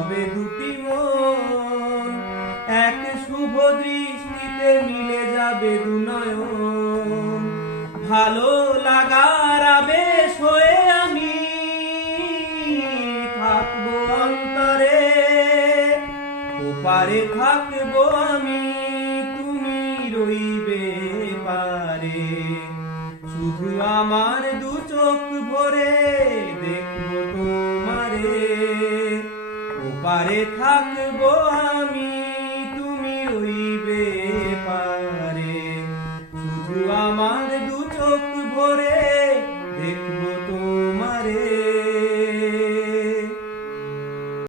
হবে দুটি মন, এক শুভ দৃষ্টিতে মিলে যাবে দুনয়ন। ভালো লাগার আবেশ হয়ে আমি থাকবো অন্তরে, ওপারে থাকবো আমি, তুমি রইবে পারে। শুধু আমার দু চোখ ভরে দেখবো তোমারে, ওপারে থাকবো আমি।